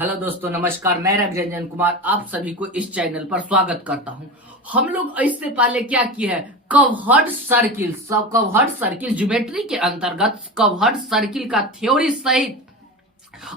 Hello दोस्तों, नमस्कार। मैं रघुरंजन कुमार आप सभी को इस चैनल पर स्वागत करता हूं। हम लोग इससे पहले क्या किए हैं, कवर्ड सर्किल ज्योमेट्री के अंतर्गत कवर्ड सर्किल का थ्योरी सहित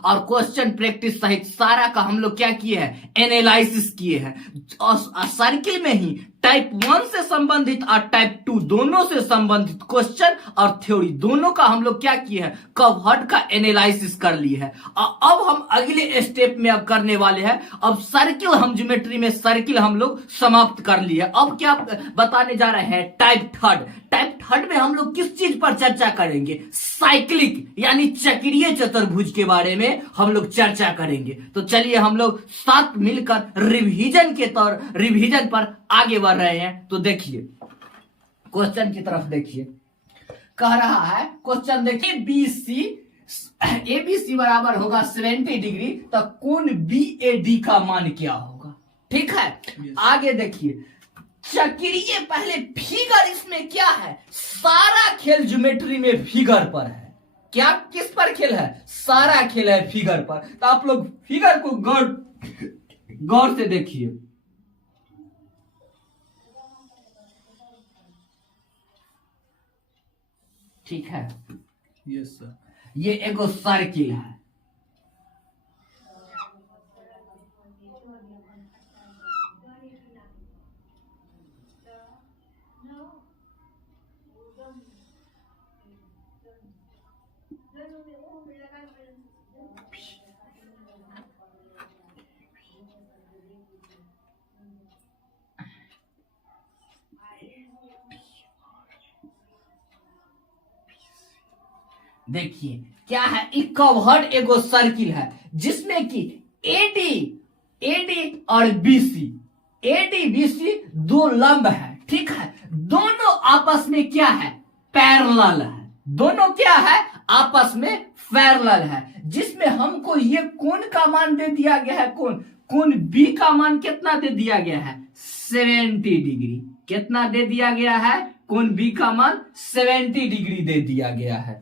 और क्वेश्चन प्रैक्टिस सहित सारा का हम लोग क्या किए हैं, एनालिसिस किए हैं। और सर्किल में ही टाइप 1 से संबंधित और टाइप 2 दोनों से संबंधित क्वेश्चन और थ्योरी दोनों का हम लोग क्या किए हैं, कवर्ड का एनालिसिस कर लिए हैं। और अब हम अगले स्टेप में अब करने वाले हैं। अब सर्किल हम ज्योमेट्री में सर्किल हम लोग समाप्त कर लिए। अब क्या बताने जा रहे हैं, टाइप थर्ड में हम लोग किस चीज पर चर्चा करेंगे, साइक्लिक यानी चक्रीय चतुर्भुज के बारे में हम लोग चर्चा करेंगे। तो चलिए हम लोग साथ मिलकर रिवीजन पर आगे बढ़ रहे हैं। तो देखिए क्वेश्चन की तरफ देखिए, कह रहा है क्वेश्चन देखिए, ABC बराबर होगा 70 डिग्री, तो कोण BAD का मान क्या होगा। ठीक है, आगे देखिए चक्रीय, पहले फिगर इसमें क्या है, सारा खेल ज्योमेट्री में फिगर पर है। क्या किस पर खेल है, सारा खेल है फिगर पर। तो आप लोग फिगर को गौर से देखिए। ठीक है, यस सर। ये एगो सर्किल है। देखिए क्या है, एक कवर्ड एगो सर्किल है जिसमें कि एडी और BC दो लंब है। ठीक है, दोनों आपस में क्या है, पैरेलल है। दोनों क्या है, आपस में पैरेलल है, जिसमें हमको ये कोण का मान दे दिया गया है। कोण B का मान कितना दे दिया गया है, 70 डिग्री। कितना दे दिया गया है, कोण B का मान 70 डिग्री दे दिया गया है।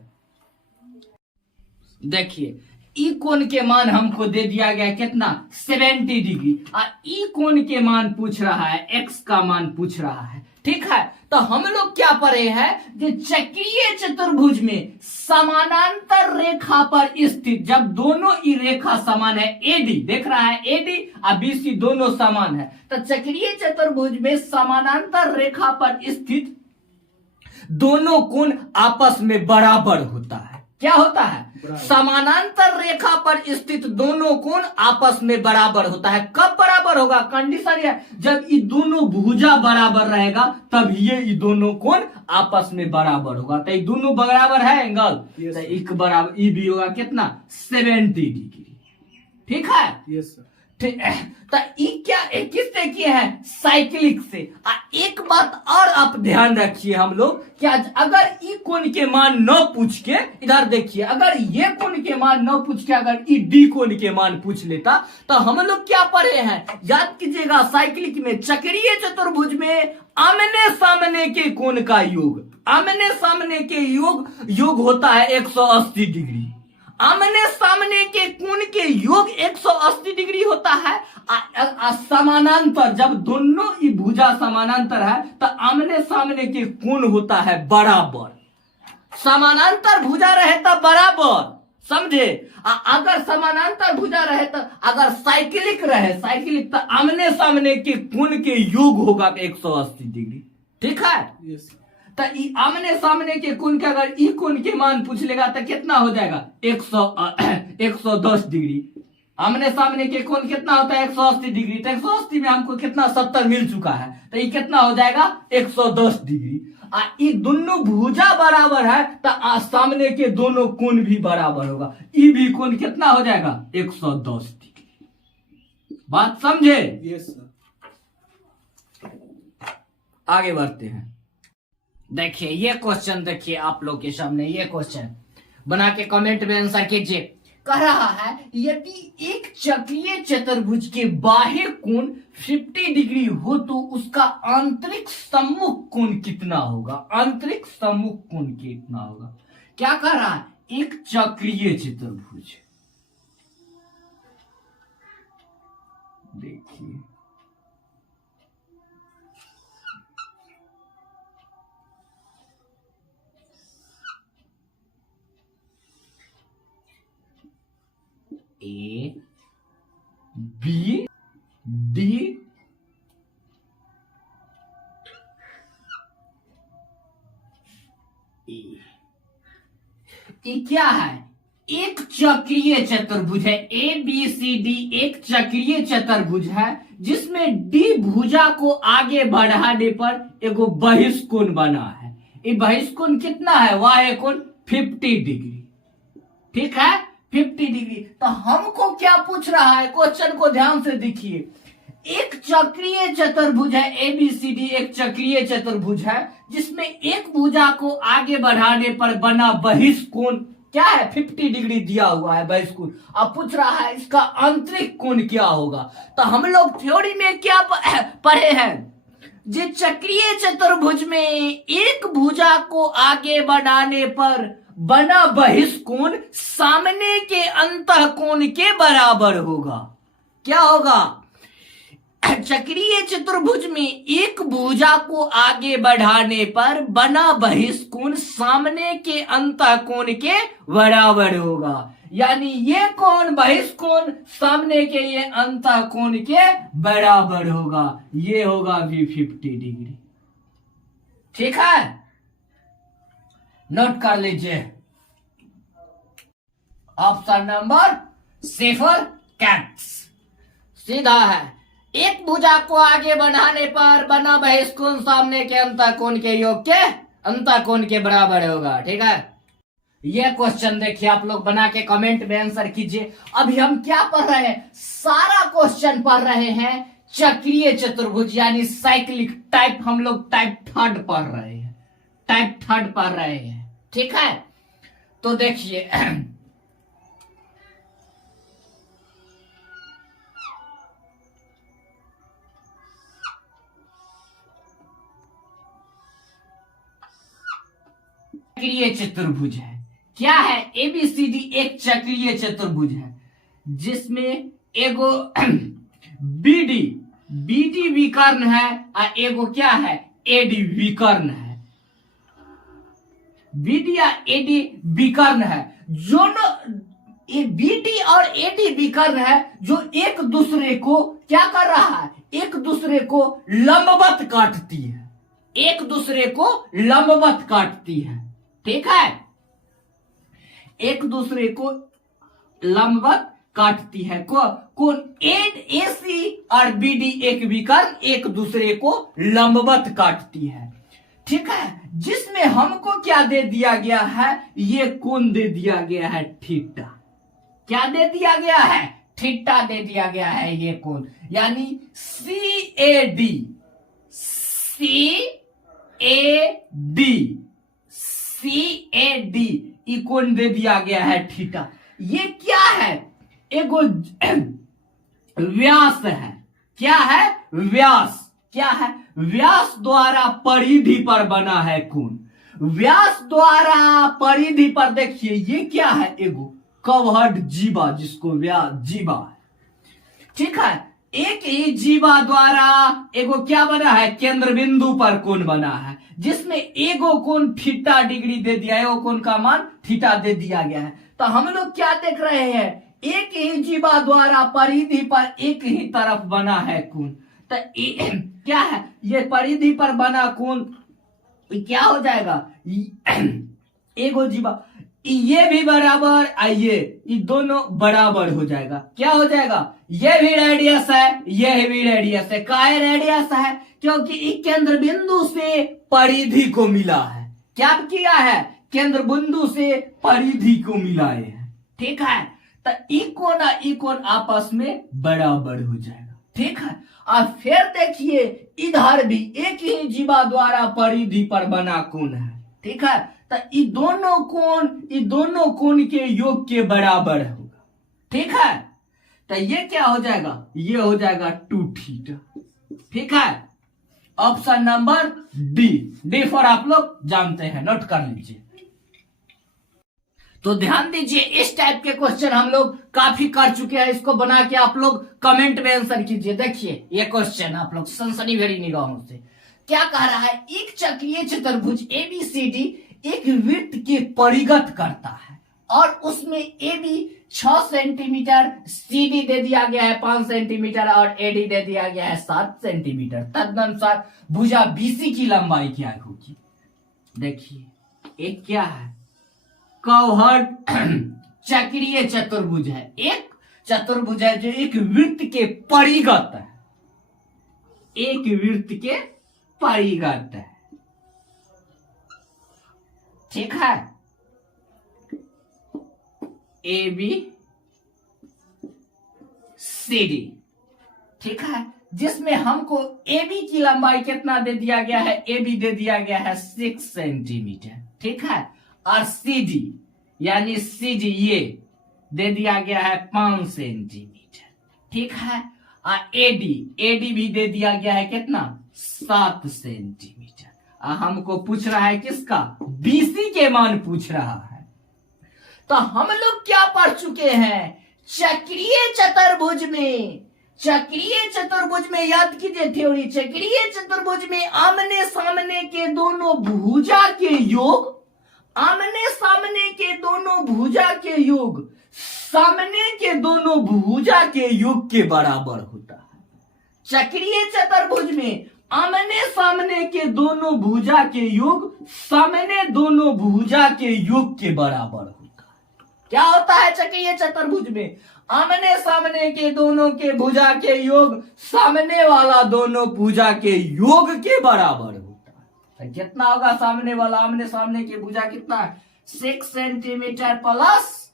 देखिए ई कोण के मान हमको दे दिया गया है कितना, 70 डिग्री। और ई कोण के मान पूछ रहा है, x का मान पूछ रहा है। ठीक है, तो हम लोग क्या पढ़े हैं, जो चक्रीय चतुर्भुज में समानांतर रेखा पर स्थित, जब दोनों ई रेखा समान है, AD देख रहा है, AD और BC दोनों समान है, तो चक्रीय चतुर्भुज में समानांतर रेखा पर स्थित दोनों कोण आपस में बराबर होता है। क्या होता है, समानांतर रेखा पर स्थित दोनों कोण आपस में बराबर होता है। कब बराबर होगा, कंडीशन है जब ये दोनों भुजा बराबर रहेगा, तब ये दोनों कोण आपस में बराबर होगा। तो ये दोनों बराबर है एंगल, तो एक बराबर ई भी होगा कितना, 70 डिग्री। ठीक है, यस सर। तो क्या किससे किए हैं, साइक्लिक से। एक बात और आप ध्यान रखिए, हम लोग क्या, अगर ई कोण के मान न पूछ के, इधर देखिए, अगर ये कोण के मान न पूछ के अगर ई डी कोण के मान पूछ लेता, तो हम लोग क्या पढ़े हैं, याद कीजिएगा, साइक्लिक में चक्रीय चतुर्भुज में आमने सामने के कोण का योग, आमने सामने के योग होता है 180 डिग्री। आमने सामने के कोण के योग 180 डिग्री होता है। समानांतर, जब दोनों ही भुजा समानांतर है, तो आमने सामने के कोण होता है बराबर। समानांतर भुजा रहे तो बराबर, समझे। अगर समानांतर भुजा रहे तो, अगर साइक्लिक रहे, साइक्लिक, तो आमने सामने के कोण के योग होगा 180 डिग्री। ठीक है, यस। तो आमने सामने के कोण के अगर ई कोण के मान पूछ लेगा तो कितना हो जाएगा, 110 डिग्री। आमने सामने के कोण कितना होता है, 180 डिग्री। तो 180 में हमको कितना, 70 मिल चुका है, तो ये कितना हो जाएगा, 110 डिग्री। ये दोनों भुजा बराबर है, तो सामने के दोनों कोण भी बराबर होगा। ई भी कोण कितना हो जाएगा, 110 डिग्री। बात समझे, यस सर। आगे बढ़ते हैं। देखिए ये क्वेश्चन, देखिए आप लोग के सामने ये क्वेश्चन बना के कमेंट में आंसर कीजिए। कह रहा है, यदि एक चक्रीय चतुर्भुज के बाह्य कोण 50 डिग्री हो तो उसका आंतरिक सम्मुख कोण कितना होगा। आंतरिक सम्मुख कोण कितना होगा, क्या कह रहा है, एक चक्रीय चतुर्भुज देखिए ए बी डी ए। ये क्या है? एक चक्रीय चतुर्भुज है। ए बी सी डी एक चक्रीय चतुर्भुज है जिसमें डी भुजा को आगे बढ़ाने पर एगो बहिष्कोण बना है। ये बहिष्कोण कितना है? वाह कोण 50 डिग्री। ठीक है, 50 डिग्री। तो हमको क्या पूछ रहा है? क्वेश्चन को ध्यान से देखिए। एक चक्रीय चतुर्भुज है, एबीसीडी एक चक्रीय चतुर्भुज है जिसमें एक भुजा को आगे बढ़ाने पर बना बहिष्कोण क्या है? 50 डिग्री दिया हुआ है बहिष्कोण। अब पूछ रहा है इसका आंतरिक कोण क्या होगा। तो हम लोग थ्योरी में क्या पढ़े हैं? जो चक्रीय चतुर्भुज में एक भुजा को आगे बढ़ाने पर बना बहिष्कोण सामने के अंतःकोण के बराबर होगा। क्या होगा? चक्रीय चतुर्भुज में एक भुजा को आगे बढ़ाने पर बना बहिष्कोण सामने के अंतःकोण के बराबर होगा। यानी ये कोण बहिष्कोण सामने के ये अंतःकोण के बराबर होगा। ये होगा भी 50 डिग्री। ठीक है, नोट कर लीजिए। ऑप्शन नंबर सेफर कैट्स सीधा है। एक भुजा को आगे बढ़ाने पर बना बहिष्कोण सामने के अंतःकोण के योग के अंतःकोण के बराबर होगा। ठीक है, ये क्वेश्चन देखिए, आप लोग बना के कमेंट में आंसर कीजिए। अभी हम क्या पढ़ रहे हैं? सारा क्वेश्चन पढ़ रहे हैं चक्रीय चतुर्भुज यानी साइक्लिक टाइप। हम लोग टाइप 3 पढ़ रहे हैं, टाइप 3 पढ़ रहे हैं। ठीक है, तो देखिए चक्रीय चतुर्भुज है। क्या है? एबीसीडी एक चक्रीय चतुर्भुज है जिसमें एगो बीडी विकर्ण है और एगो क्या है? एडी विकर्ण है। बीडी या एडी विकर्ण है। जो ये बीडी और एडी विकर्ण है जो एक दूसरे को क्या कर रहा है? एक दूसरे को लंबवत काटती है, एक दूसरे को लंबवत काटती है। ठीक है, एक दूसरे को लंबवत काटती है। कौन? एसी और बीडी एक विकर्ण एक दूसरे को लंबवत काटती है। ठीक है, जिसमें हमको क्या दे दिया गया है? ये कोण दे दिया गया है थीटा। क्या दे दिया गया है? थीटा दे दिया गया है ये कोण, यानी CAD ये कोण दे दिया गया है थीटा। ये क्या है? एगो व्यास है। क्या है? व्यास। क्या है? व्यास द्वारा परिधि पर बना है कोण। व्यास द्वारा परिधि पर देखिए ये क्या है? एगो कवर्ड जीवा, जिसको व्यास जीवा है। ठीक है, एक ही जीवा द्वारा एगो क्या बना है? केंद्र बिंदु पर कोण बना है जिसमें एगो कोण थीटा डिग्री दे दिया है। वो कोण का मान थीटा दे दिया गया है। तो हम लोग क्या देख रहे हैं? एक ही जीवा द्वारा परिधि पर एक ही तरफ बना है कोण। तो क्या है? ये परिधि पर बना कोण क्या हो जाएगा? एगो जीवा, ये भी बराबर, ये दोनों बराबर हो जाएगा। क्या हो जाएगा? ये भी रेडियस है, ये भी रेडियस है। काय रेडियस है? क्योंकि एक केंद्र बिंदु से परिधि को मिला है। क्या किया है? केंद्र बिंदु से परिधि को मिलाए हैं। ठीक है, तो ई कोण आपस में बराबर हो जाएगा। ठीक है, और फिर देखिए इधर भी एक ही जीवा द्वारा परिधि पर बना कोण है। ठीक है, तो ये दोनों कोण के योग के बराबर होगा। ठीक है, तो ये क्या हो जाएगा? ये हो जाएगा 2 थीटा। ठीक है, ऑप्शन नंबर डी फॉर आप लोग जानते हैं, नोट कर लीजिए। तो ध्यान दीजिए, इस टाइप के क्वेश्चन हम लोग काफी कर चुके हैं। इसको बना के आप लोग कमेंट में आंसर कीजिए। देखिए ये क्वेश्चन आप लोग सनसनी भरी निगाहों से क्या कह रहा है, एक चक्रीय चतुर्भुज एबीसीडी एक वृत्त के परिगत करता है और उसमें एबी 6 सेंटीमीटर, सीडी दे दिया गया है 5 सेंटीमीटर और एडी दे दिया गया है 7 सेंटीमीटर। तदनुसार भुजा बीसी की लंबाई क्या होगी। देखिए एक क्या है, कौहर्ड चक्रीय चतुर्भुज है, एक चतुर्भुज है जो एक वृत्त के परिगत है, एक वृत्त के परिगत है, ठीक है। ए बी सी डी, ठीक है, जिसमें हमको ए बी की लंबाई कितना दे दिया गया है, ए बी दे दिया गया है 6 सेंटीमीटर, ठीक है, और सी डी यानी सी डी ये दे दिया गया है 5 सेंटीमीटर, ठीक है, और एडी भी दे दिया गया है कितना 7 सेंटीमीटर। हमको पूछ रहा है किसका, बीसी के मान पूछ रहा है। तो हम लोग क्या पढ़ चुके हैं, चक्रीय चतुर्भुज में, चक्रीय चतुर्भुज में याद कीजिए थ्योरी, चक्रीय चतुर्भुज में आमने सामने के दोनों भुजा के योग, आमने सामने के दोनों भुजा के योग सामने के दोनों भुजा के योग के बराबर होता है। चक्रीय चतुर्भुज में आमने सामने के दोनों भुजा के योग सामने दोनों भुजा के योग के बराबर होता है। क्या होता है चक्रीय चतुर्भुज में, आमने सामने के दोनों के भुजा के योग सामने वाला दोनों भुजा के योग के बराबर होता है। तो कितना होगा सामने वाला, आमने सामने के भुजा कितना है 6 सेंटीमीटर प्लस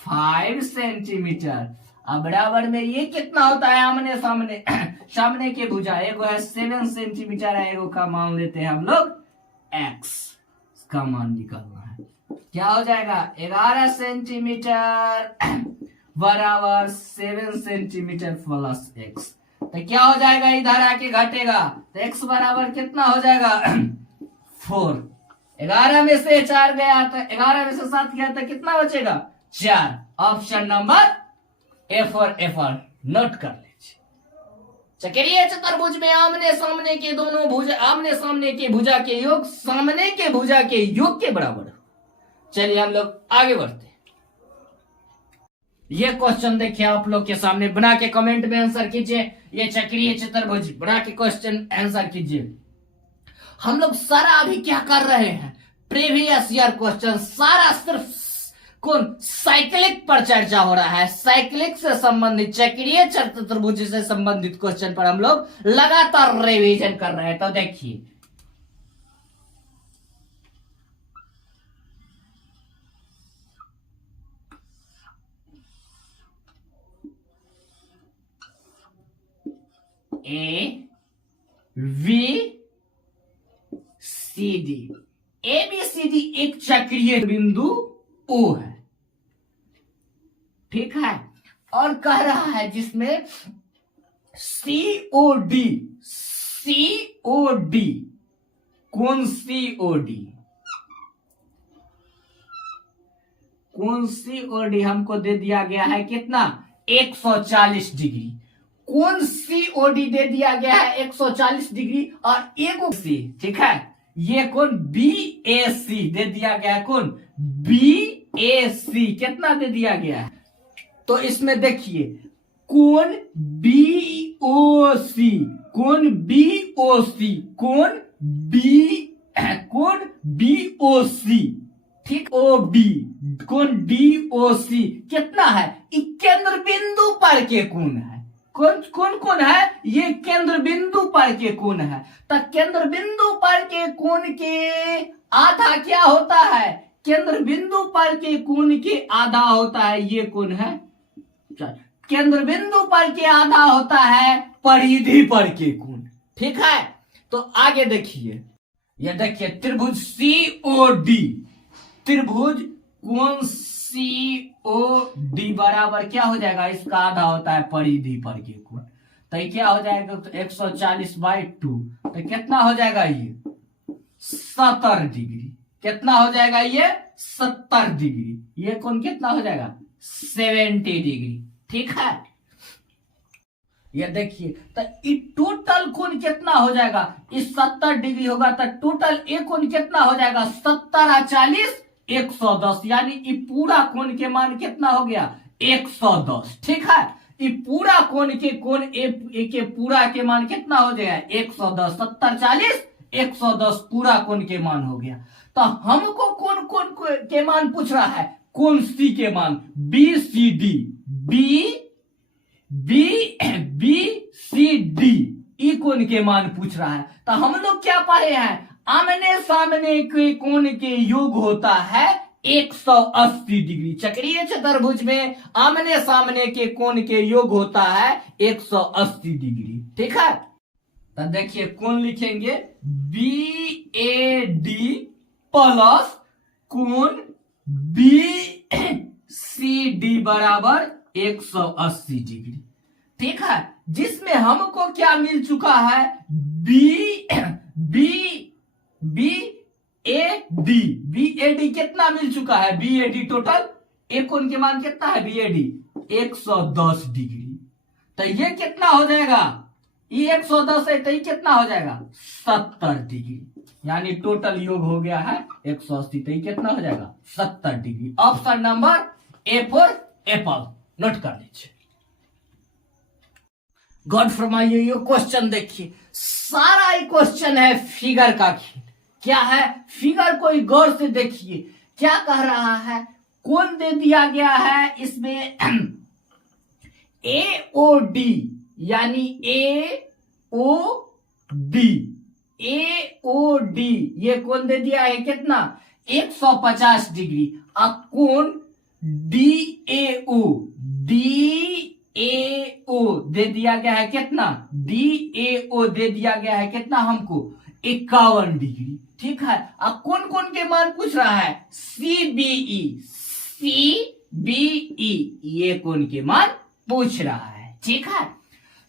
5 सेंटीमीटर, अब बराबर में ये कितना होता है आमने सामने सामने के भुजा, एगो है 7 सेंटीमीटर है, एगो का मान लेते हैं हम लोग x, इसका मान निकालना है, क्या हो जाएगा 11 सेंटीमीटर बराबर 7 सेंटीमीटर प्लस x, तो क्या हो जाएगा इधर आके घटेगा, तो x बराबर कितना हो जाएगा 4, 11 में से 4 गया तो 11 में से 7 गया तो कितना बचेगा 4। ऑप्शन नंबर A4 नोट कर लीजिए। चक्रीय चतुर्भुज में आमने सामने के दोनों भुजा, आमने सामने के भुजा के योग सामने के भुजा के योग के बराबर हो। चलिए हम लोग आगे बढ़ते हैं। ये क्वेश्चन देखिए आप लोग के सामने, बना के कमेंट में आंसर कीजिए। ये चक्रीय चतुर्भुज बना के क्वेश्चन आंसर कीजिए। हम लोग सारा अभी क्या कर रहे हैं, प्रीवियस ईयर क्वेश्चन सारा सिर्फ कौन साइक्लिक पर चर्चा हो रहा है, साइक्लिक से संबंधित चक्रीय चतुर्भुज से संबंधित क्वेश्चन पर हम लोग लगातार रिवीजन कर रहे हैं। तो देखिए A B C D, A B C D एक चक्रीय बिंदु ओ है, ठीक है, और कह रहा है जिसमें सीओडी, सीओडी कौन सीओडी, कौन सीओडी हमको दे दिया गया है कितना 140 डिग्री, कौन सीओडी दे दिया गया है 140 डिग्री और एक सी, ठीक है, ये कौन बी ए सी दे दिया गया है, कौन बी ए सी कितना दे दिया गया है। तो इसमें देखिए कौन बी ओ सी, कौन बी ओ सी, कौन बी ओ सी, ठीक, ओ बी कौन डी ओ सी कितना है, केंद्र बिंदु पर के कोण है, कौन कौन है, ये केंद्र बिंदु पर के कोण है। तो केंद्र बिंदु पर के कोण के आधा क्या होता है, केंद्र बिंदु पर के कोण के आधा होता है, ये कोण है, केंद्र बिंदु पर के आधा होता है परिधि पर के कोण, ठीक है। तो आगे देखिए, ये देखिए त्रिभुज सीओडी, त्रिभुज कोण सीओडी बराबर क्या हो जाएगा, इसका आधा होता है परिधि पर के कोण, तो ये क्या हो जाएगा, तो 140/2, तो कितना हो जाएगा ये 70 डिग्री, कितना हो जाएगा ये 70 डिग्री। ये कोण कितना हो जाएगा 70 डिग्री। ठीक है, ये देखिए तो ये टोटल कोण कितना हो जाएगा, इस 70 डिग्री होगा तो टोटल एक कोण कितना हो जाएगा 70 और 40 110, यानी ये पूरा कोण के मान कितना हो गया 110। ठीक है, ये पूरा कोण के पूरा के मान कितना हो जाएगा 110, 70 40 110 पूरा कोण के मान हो गया। तो हमको कौन कौन के मान पूछ रहा है, कोण सी के मान BCD, BCD ई कोण के मान पूछ रहा है। तो हम लोग क्या पढ़े हैं, आमने सामने के कोण के योग होता है 180 डिग्री। चक्रीय चतुर्भुज में आमने सामने के कोण के योग होता है 180 डिग्री। ठीक है, तो देखिए कोण लिखेंगे BAD प्लस कोण BCD बराबर 180 डिग्री। ठीक है, जिसमें हमको क्या मिल चुका है BAD कितना मिल चुका है, BAD टोटल एक कोण के मान कितना है BAD 110 डिग्री। तो ये कितना हो जाएगा, ये 110 है तो ये कितना हो जाएगा 70 डिग्री, यानी टोटल योग हो गया है 180। तो ये कितना हो जाएगा 70 degree. Option number A for Apple note कर लीजिए। गॉड फरमाइए, ये क्वेश्चन देखिए, सारा ही क्वेश्चन है फिगर का खेल। क्या है, फिगर को गौर से देखिए क्या कह रहा है। कोण दे दिया गया है इसमें AOD, यानी AOD ये कोण दे दिया है कितना 150 डिग्री। और कोण DAO दे दिया गया है कितना, DAO दे दिया गया है कितना हमको 51 डिग्री। ठीक है, अब कौन कौन के मान पूछ रहा है CBE ये कोण के मान पूछ रहा है। ठीक है,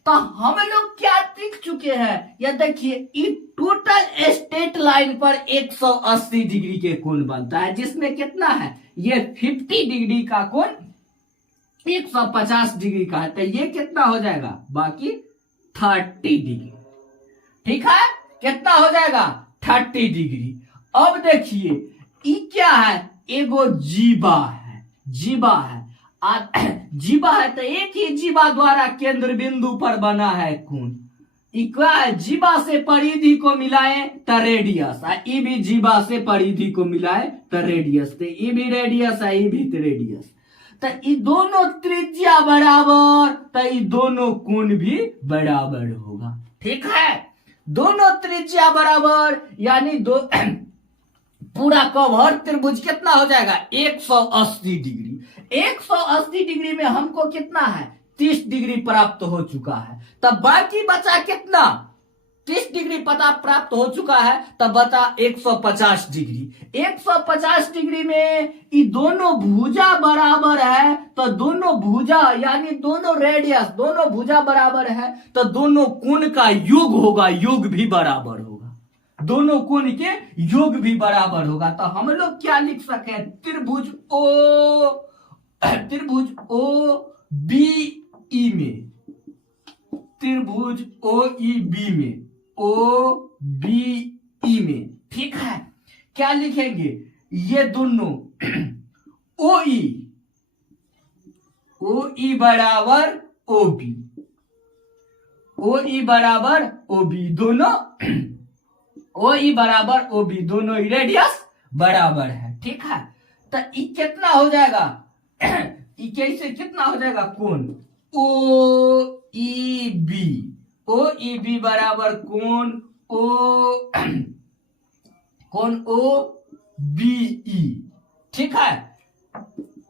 तो हम लोग क्या सीख चुके हैं, या देखिए ये टोटल स्ट्रेट लाइन पर 180 डिग्री के कोण बनता है, जिसमें कितना है ये 50 डिग्री का कोण 150 डिग्री का है, तो ये कितना हो जाएगा बाकी 30 डिग्री। ठीक है, कितना हो जाएगा 30 डिग्री। अब देखिए ये क्या है, एगो जीवा है, जीवा तो एक ही जीवा द्वारा केंद्र बिंदु पर बना है कोण। क्या है, जीवा से परिधि को मिलाए तो रेडियस, ई भी जीवा से परिधि को मिलाए तो रेडियस, तो ई भी रेडियस है, ई भी रेडियस। तो ये दोनों त्रिज्या बराबर, तो ये दोनों कोण भी बराबर होगा। ठीक है, दोनों त्रिज्या बराबर, यानी दो पूरा कवर त्रिभुज कितना हो जाएगा 180 डिग्री। 180 डिग्री में हमको कितना है 30 डिग्री प्राप्त हो चुका है, तब बाकी बचा कितना 30 डिग्री पता प्राप्त हो चुका है, तब बता 150 डिग्री। 150 डिग्री में ये दोनों भुजा बराबर है, तो दोनों भुजा यानी दोनों रेडियस, दोनों भुजा बराबर है, तो दोनों कोण का योग होगा, योग भी बराबर होगा, दोनों कोण के योग भी बराबर होगा। तो हम लोग क्या लिख सके, त्रिभुज OBE में, त्रिभुज OBE में, ठीक है, क्या लिखेंगे, ये दोनों OE बराबर OB, दोनों OE बराबर OB, दोनों रेडियस बराबर है। ठीक है, तो ये कितना हो जाएगा, ये कैसे कितना हो जाएगा कोण OEB बराबर कोण OBE। ठीक है,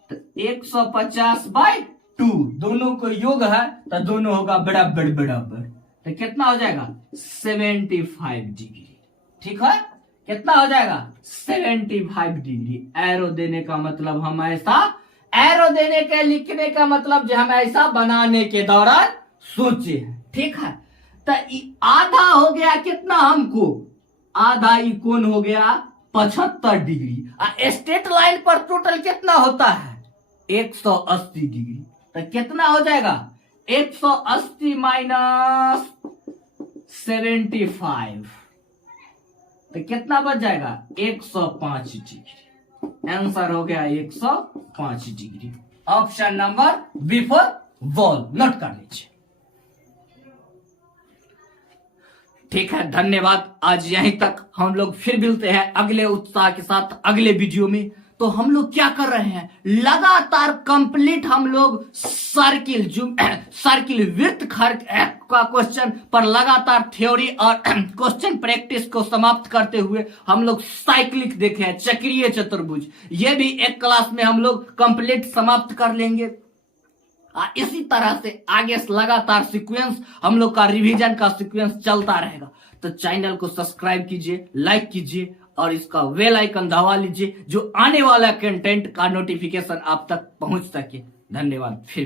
तो 150/2 दोनों को योग है, तो दोनों होगा बराबर बराबर, तो कितना हो जाएगा 75 डिग्री। ठीक है, कितना हो जाएगा 75 डिग्री। एरो देने का मतलब हम ऐसा, एरो देने के लिखने का मतलब जो हम ऐसा बनाने के दौरान सोचे हैं। ठीक है, तो आधा हो गया कितना हमको, आधा ई कोण हो गया 75 डिग्री। स्ट्रेट लाइन पर टोटल कितना होता है 180 डिग्री। तो कितना हो जाएगा 180 माइनस 75, तो कितना बच जाएगा 105 डिग्री। आंसर हो गया 105 degree. Option number B for ball, note कर लीजिए। ठीक है, धन्यवाद। आज यहीं तक, हम लोग फिर मिलते हैं अगले उत्साह के साथ अगले वीडियो में। तो हम लोग क्या कर रहे हैं, लगातार कंप्लीट हम लोग सर्किल वृत्त खंड का क्वेश्चन पर लगातार थ्योरी और क्वेश्चन प्रैक्टिस को समाप्त करते हुए हम लोग साइक्लिक देखे हैं, चक्रीय चतुर्भुज। ये भी एक क्लास में हम लोग कंप्लीट समाप्त कर लेंगे। इसी तरह से आगे लगातार सीक्वेंस हम लोग का रिवीजन का सीक्वेंस चलता रहेगा। तो चैनल को सब्सक्राइब कीजिए, लाइक कीजिए और इसका बेल आइकन दबा लीजिए, जो आने वाला कंटेंट का नोटिफिकेशन आप तक पहुंच सके। धन्यवाद। फिर